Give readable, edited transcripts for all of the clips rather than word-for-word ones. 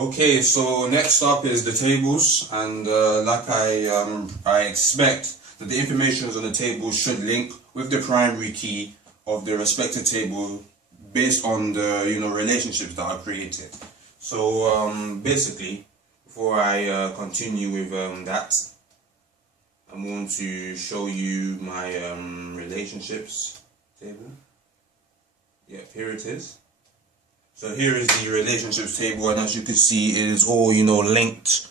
Okay, so next up is the tables, and like I expect that the information on the table should link with the primary key of the respective table based on the relationships that are created. So basically, before I continue with that, I'm going to show you my relationships table. Yep, here it is. So here is the relationships table, and as you can see, it is all linked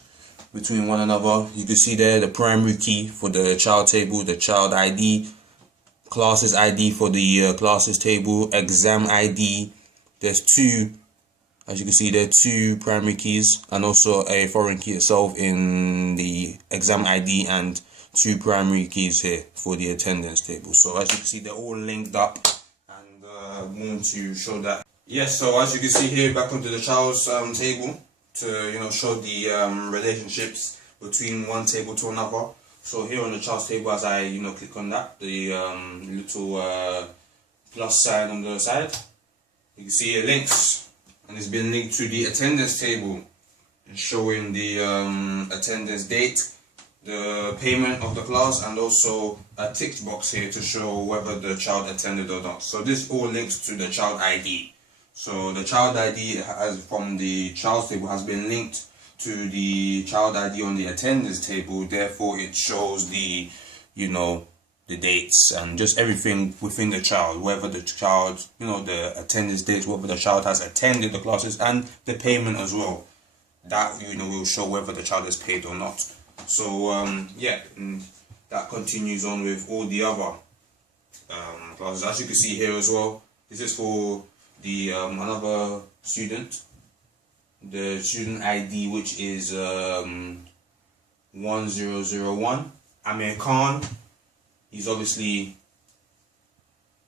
between one another. You can see there the primary key for the child table, the child ID, classes ID for the classes table, exam ID. There's two, as you can see, there are two primary keys and also a foreign key itself in the exam ID, and two primary keys here for the attendance table. So as you can see, they're all linked up, and I'm going to show that. Yes, so as you can see here, back onto the child's table to show the relationships between one table to another. So here on the child's table, as I click on that, the little plus sign on the side, you can see it links, and it's been linked to the attendance table, showing the attendance date, the payment of the class, and also a tick box here to show whether the child attended or not. So this all links to the child ID. So the child ID from the child's table has been linked to the child ID on the attendance table. Therefore, it shows the the dates and just everything within the child, whether the child, the attendance dates, whether the child has attended the classes, and the payment as well. That will show whether the child is paid or not. So yeah, that continues on with all the other classes. As you can see here as well, this is for the another student, the student ID, which is 1001, Amir Khan. He's obviously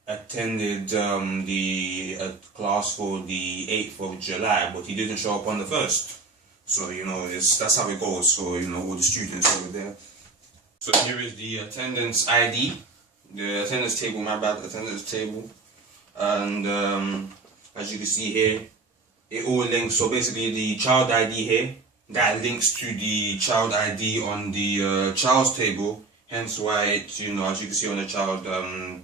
attended the class for the 8th of July, but he didn't show up on the 1st. So that's how it goes for all the students over there. So here is the attendance ID, the attendance table, attendance table, and as you can see here, it all links. So basically, the child ID here, that links to the child ID on the child's table. Hence why it, as you can see on the child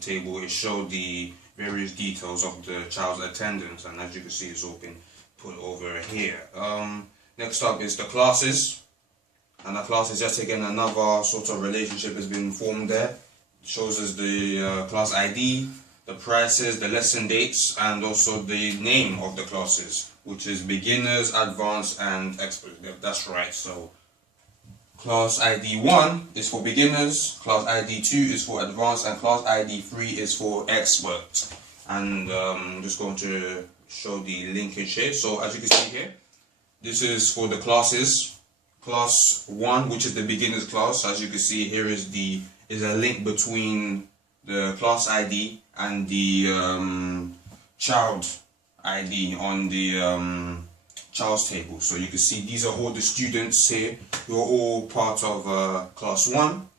table, it showed the various details of the child's attendance, and as you can see, it's all been put over here. Next up is the classes, and the classes, just again another sort of relationship has been formed there. It shows us the class ID, the prices, the lesson dates, and also the name of the classes, which is beginners, advanced, and expert. That's right. So class ID 1 is for beginners, class ID 2 is for advanced, and class ID 3 is for expert. And I'm just going to show the linkage here. So as you can see here, this is for the classes. Class 1, which is the beginners class, as you can see here, is a link between the class ID and the child ID on the child's table. So you can see these are all the students here who are all part of class 1,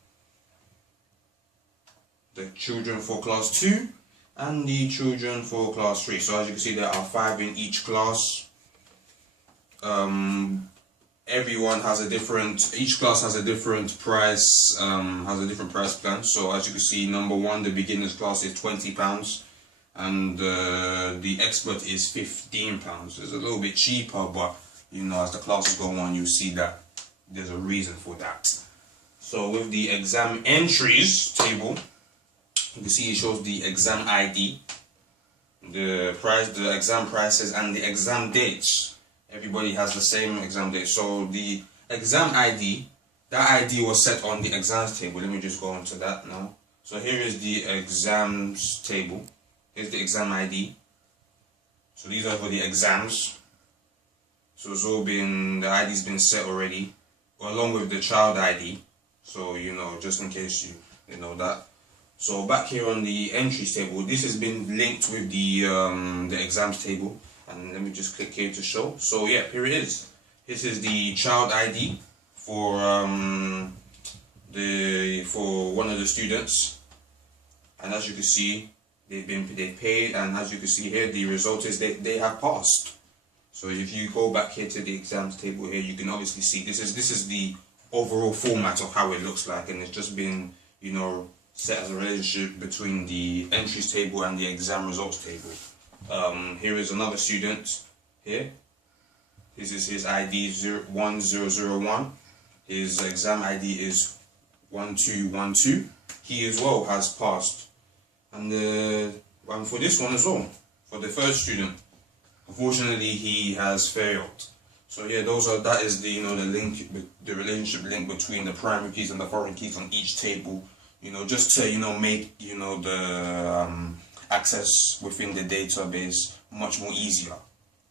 the children for class 2, and the children for class 3. So as you can see, there are 5 in each class. Everyone has each class has a different price, plan. So as you can see, number 1, the beginners class, is £20, and the expert is £15. It's a little bit cheaper, but as the classes go on, you see that there's a reason for that. So with the exam entries table, you can see it shows the exam ID, the price, the exam prices, and the exam dates. Everybody has the same exam date. So the exam ID, that ID was set on the exams table. Let me just go into that now. So here is the exams table. Here's the exam ID. So these are for the exams. So it's all been, the ID's been set already, along with the child ID. So just in case you know that. So back here on the entries table, this has been linked with the exams table. And let me just click here to show. So yeah, here it is. This is the child ID for one of the students, and as you can see, they paid, and as you can see here, the result is they have passed. So if you go back here to the exams table here, you can obviously see this is the overall format of how it looks like, and it's just been, you know, set as a relationship between the entries table and the exam results table. Here is another student here. This is his ID 1001. His exam ID is 1212. He as well has passed. And for this one as well, for the third student, unfortunately he has failed. So yeah, that is the, you know, the link, the relationship link between the primary keys and the foreign keys on each table. You know, just to, you know, make, you know, the access within the database much more easier.